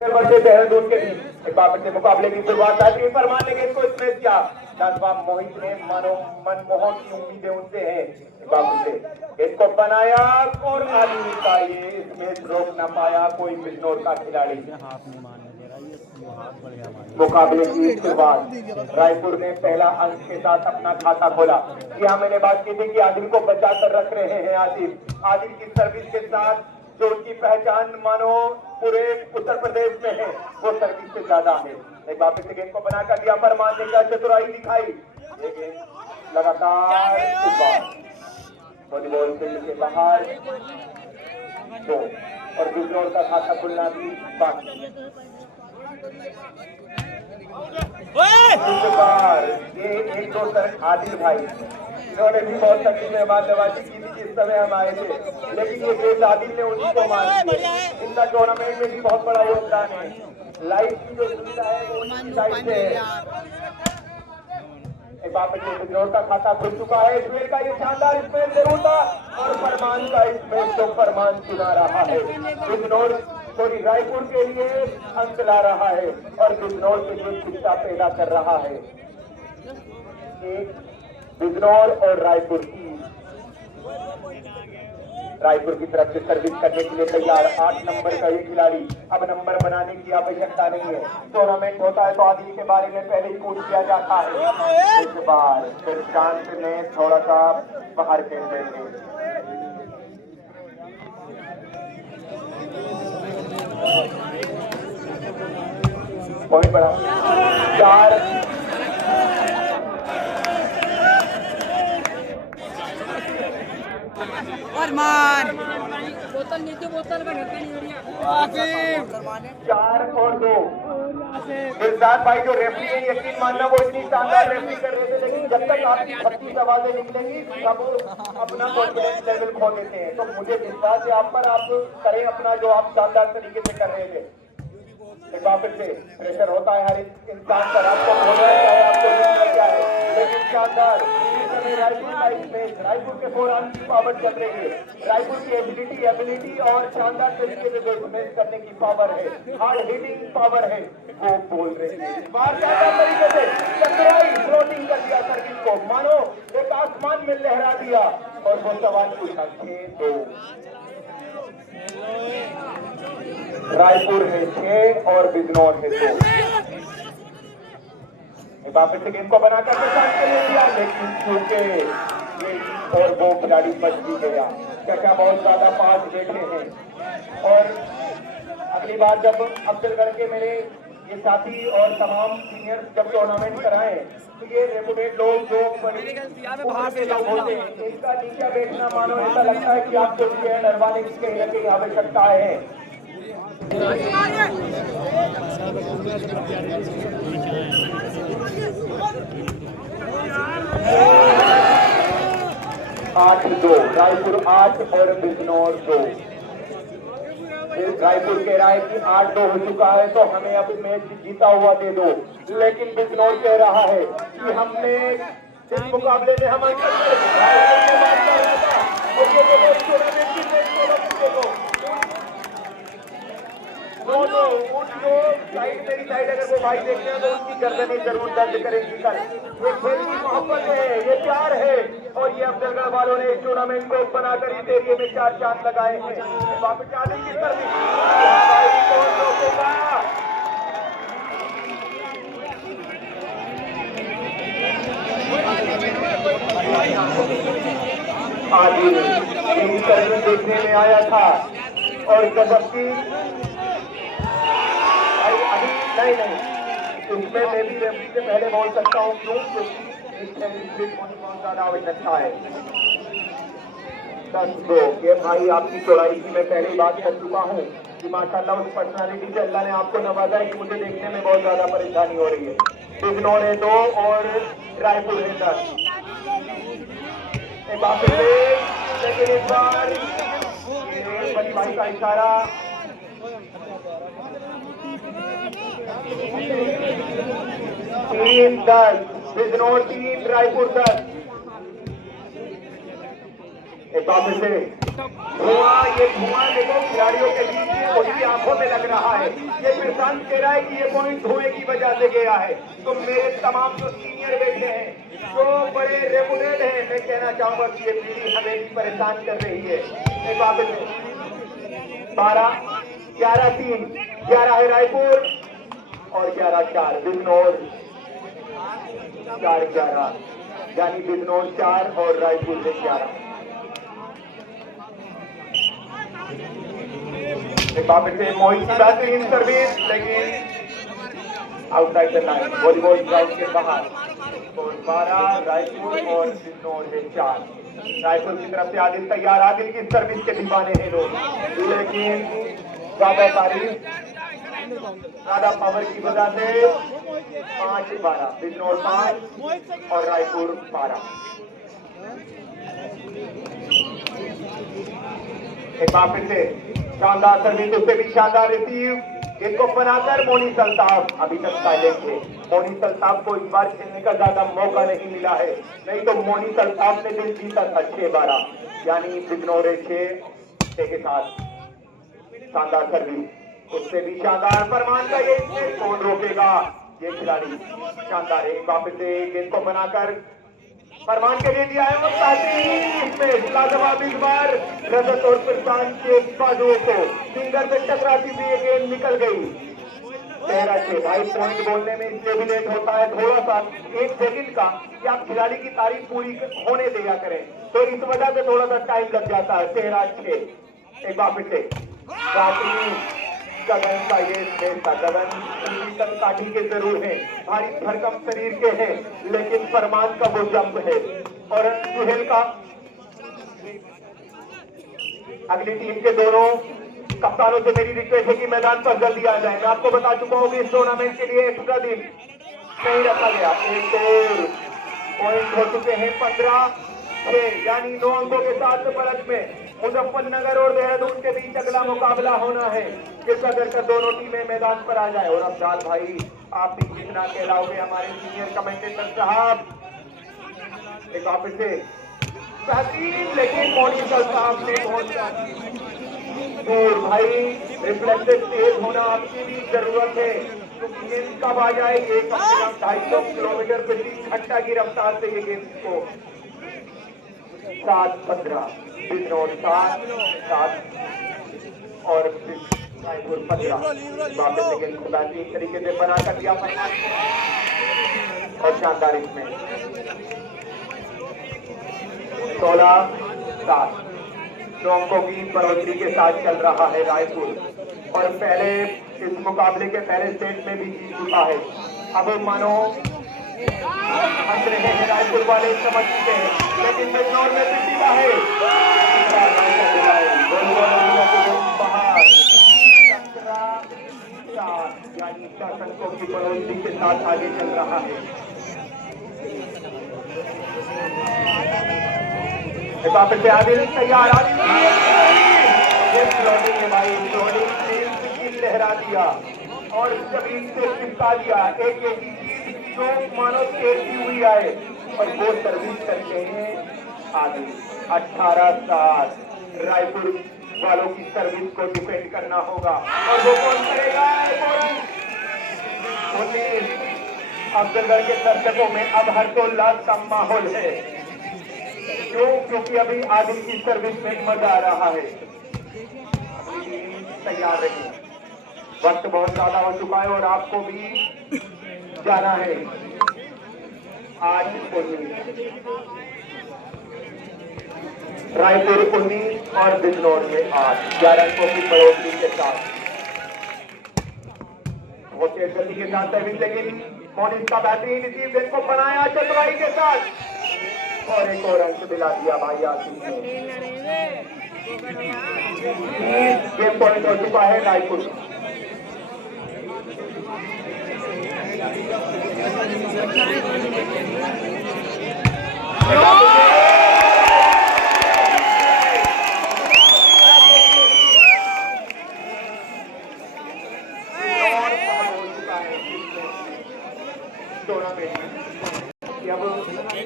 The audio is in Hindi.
बच्चे देहरादून के बीच एक बार से मुकाबले की शुरुआत आती है। फरमान ने गेंद को स्मैश किया। लाजवाब मोहित ने मनमोहन की उम्मीदें उनसे हैं। बाबू से गेंद को बनाया और आदमी का ये स्मैश रोक ना पाया कोई बिजनौर का खिलाड़ी। मुकाबले की शुरुआत रायपुर ने पहला अंक के साथ अपना खाता खोला। यहाँ मैंने बात की थी कि आदिल को बचा कर रख रहे हैं। आदिल की सर्विस के साथ जो उनकी पहचान मानो पूरे उत्तर प्रदेश में है वो सर्विस से ज्यादा है। एक बार फिर गेंद को बनाकर दिया फरमान ने क्या चतुराई दिखाई। ये गेंद लगातार वॉलीबॉल फील्ड के बाहर दो और बिजनौर का खाता खुलना भी बाकी। ये एक दो सर आदिल भाई इन्होंने भी बहुत तकलीफ में बल्लेबाजी की थी जिस समय हम आए थे, लेकिन ये गेंद आदिल ने उन्हीं को मार दिया। इनका टूर्नामेंट में भी बहुत बड़ा योगदान है। लाइव की जो सुविधा है वो उनकी साइड से है। एक बार फिर बिजनौर का खाता खुल चुका है। इसमें का ये शानदार स्पेस जरूर था और फरमान का स्पेस तो फरमान सुना रहा है। बिजनौर रायपुर के लिए अंक ला रहा है और बिजनौर के लिए शिक्षा पैदा कर रहा है। एक बिजनौर और रायपुर की तरफ से सर्विस करने के लिए तैयार 8 नंबर का ये खिलाड़ी। अब नंबर बनाने की आवश्यकता नहीं है। टूर्नामेंट होता है तो आदि के बारे में पहले ही पूछ किया जाता है। इस बार फिर चांद ने थोड़ा सा बाहर खेल देंगे। बहुत बड़ा 4 बोतल नीचे बोतल का ढक्कन नहीं 4 और 2 दिलदार भाई जो रेफरी है यकीन मानना वो इतनी शानदार रेफरी कर रहे थे, लेकिन जब तक आपकी 36 आवाजें निकलेंगी सब अपना कॉन्फिडेंस लेवल खो देते हैं। तो मुझे विश्वास है आप पर, आप करें अपना जो आप शानदार तरीके से कर रहे थे। एक बार फिर से प्रेशर होता है हर इंसान पर, आपको बोलना चाहे आपको क्या है, लेकिन शानदार रायपुर के 4 रन की पावर चल रही है। रायपुर की एबिलिटी और शानदार तरीके से बेसमेंट करने की पावर है, हार्ड हिटिंग पावर है, वो बोल रहे हैं। बार शानदार तरीके से टकराई, फ्लोटिंग कर दिया सर्विस को, मानो एक आसमान में लहरा दिया और वो सवाल पूछा 6-2। रायपुर है 6 और बिजनौर है 2। वापस से गेंद को बनाकर प्रशांत के लिए दिया, लेकिन चूंकि और वो खिलाड़ी बच भी गया। क्या बहुत ज्यादा पास बैठे हैं और अगली बार जब अफजलगढ़ के मेरे ये साथी और तमाम सीनियर जब टूर्नामेंट कराएं तो ये रेपुटेड लोग जो बाहर से लोग होते हैं इनका नीचे बैठना मानो ऐसा लगता है कि आपको डरवाने की कहीं न कहीं आवश्यकता है। 8-2 रायपुर 8 और बिजनौर 2। रायपुर कह रहा है कि 8-2 हो चुका है तो हमें अब मैच जीता हुआ दे दो, लेकिन बिजनौर कह रहा है कि हमने इस मुकाबले में हम साइड मेरी साइड अगर वो भाई देखते हैं तो उनकी गर्दनें जरूर दर्द करेंगी कल। ये खेल की मोहब्बत है, ये प्यार है और ये अफजलगढ़ वालों ने इस टूर्नामेंट को बनाकर इस एरिए में 4 चांद लगाए हैं। वापस आने की सर्विस भाई कौन रोकेगा। आदिल देखने में आया था और जबकि नहीं उसमें मैं भी रेफरी से पहले बोल सकता हूँ क्यों, क्योंकि बहुत ज्यादा आवश्यकता है। 10-2 ये भाई आपकी चौड़ाई की मैं पहले ही बात कर चुका हूँ कि माशाल्लाह उस पर्सनालिटी से अल्लाह ने आपको नवाजा है कि मुझे देखने में बहुत ज्यादा परेशानी हो रही है। बिजनौर है 2 और रायपुर है 10। एक बार लेकिन इस बार बड़ी भाई का इशारा 3-10 बिजनौर 3 रायपुर 10। एक बार फिर से ये धुआं देखो खिलाड़ियों के बीच में उनकी आंखों में लग रहा है। ये प्रशांत कह रहा है कि ये पॉइंट धुएं की वजह से गया है। तो मेरे तमाम जो सीनियर बैठे हैं, जो बड़े रेपुटेड हैं, मैं कहना चाहूंगा कि ये पीढ़ी हमें भी परेशान कर रही है। एक वापस 12, 11-3, 11 है रायपुर और 11-4 बिजनौर, 4-11 यानी बिजनौर 4 और रायपुर से 11। वापस से मोहित की बेहतरीन सर्विस, लेकिन outside the line, volleyball ground के बाहर। और 12 रायपुर और बिजनौर है 4। रायपुर की तरफ से आदिल तैयार, आदिल की सर्विस के दीवाने हैं लोग, लेकिन ज्यादा तारीफ ज्यादा पावर की वजह से 5-12 बिजनौर 5 और रायपुर 12। एक बार फिर से शानदार सर्विस, उससे भी शानदार रिसीव। एक को बनाकर मोनी सल्ताफ अभी तक साइलेंट है। मोनी सल्ताफ को इस बार खेलने का ज्यादा मौका नहीं मिला है, नहीं तो मोनी सल्ताफ ने दिल जीता था 6-12, यानी बिजनौर 6 के साथ शानदार सर्विस, उससे भी शानदार। फरमान का ये कौन रोकेगा, ये खिलाड़ी शानदार है। वापस से गेंद को बनाकर फरमान के लिए दिया है और इसमें लाजवाब इस बार रजत और प्रशांत के बाजुओं को फिंगर से टकराती हुई ये गेंद निकल गई। 13-6। भाई पॉइंट बोलने में इसलिए भी लेट होता है थोड़ा सा, 1 सेकंड का, कि आप खिलाड़ी की तारीफ पूरी होने दिया करें, तो इस वजह से थोड़ा सा टाइम लग जाता है। 13-6। एक बार फिर से गगन का ये था। गगन काठी के जरूर है, भारी भरकम शरीर के हैं, लेकिन फरमान का वो जंप है। और सुहेल का अगली टीम के दोनों कप्तानों से मेरी रिक्वेस्ट है कि मैदान पर जल्दी आ जाए। मैं आपको बता चुका हूँ कि इस टूर्नामेंट के लिए एक्स्ट्रा दिन नहीं रखा गया। एक और पॉइंट हो चुके हैं 15-6, यानी 9 अंकों के साथ बरत में मुजफ्फरनगर और देहरादून के बीच अगला मुकाबला होना है। कृपया कर दोनों टीमें मैदान पर आ जाए। और अफजाल भाई, आप भी कितना कहलाओगे हमारे सीनियर कमेंटेटर साहब। एक वापस से बेहतरीन, लेकिन मॉनिटर साहब ने बहुत दूर। भाई रिफ्लेक्टेड तेज होना आपकी भी जरूरत है, क्योंकि गेंद कब आ जाए, ये कम से कम 250 किलोमीटर प्रति घंटा की रफ्तार से ये गेंद को 7-15 बिजनौर 7 और रायपुर 15। वापस से गेंद को बेहतरीन तरीके से बना कर दिया और शानदार इसमें 16-7 9 अंकों की बढ़ोतरी के साथ चल रहा है रायपुर, और पहले इस मुकाबले के पहले सेट में भी जीत चुका है। अब मानो हंस रहे हैं रायपुर वाले, समझ चुके हैं, लेकिन बिजनौर में पिटी का है। यानी 10 अंकों की बढ़ोतरी के साथ आगे चल रहा है। वापस से आदिल तैयार, फ्लोटिंग है भाई, फ्लोटिंग लहरा दिया और जमीन से चिपका दिया। एक ऐसी चीज जो मानो तेजी हुई आए, और वो सर्विस करते हैं आदिल। 18-7 रायपुर वालों की सर्विस को डिफेंड करना होगा, और वो कौन करेगा? 19 अफजलगढ़ के दर्शकों में अब हर्षोल्लास का माहौल है। क्यों? क्योंकि अभी आदिल की सर्विस में मजा आ रहा है। तैयार रही, वक्त बहुत ज्यादा हो चुका है और आपको भी जाना है। आज 19 रायपुर 19 और बिजनौर में 8, 11 अंकों की बढ़ोतरी के साथ बहुत तेज गति के साथ सर्विस, लेकिन मोनिस का बेहतरीन रिसीव गेंद को बनाया चतुराई के साथ और एक और अंक दिला दिया भाई आसिफ ने। गेम पॉइंट हो चुका है रायपुर।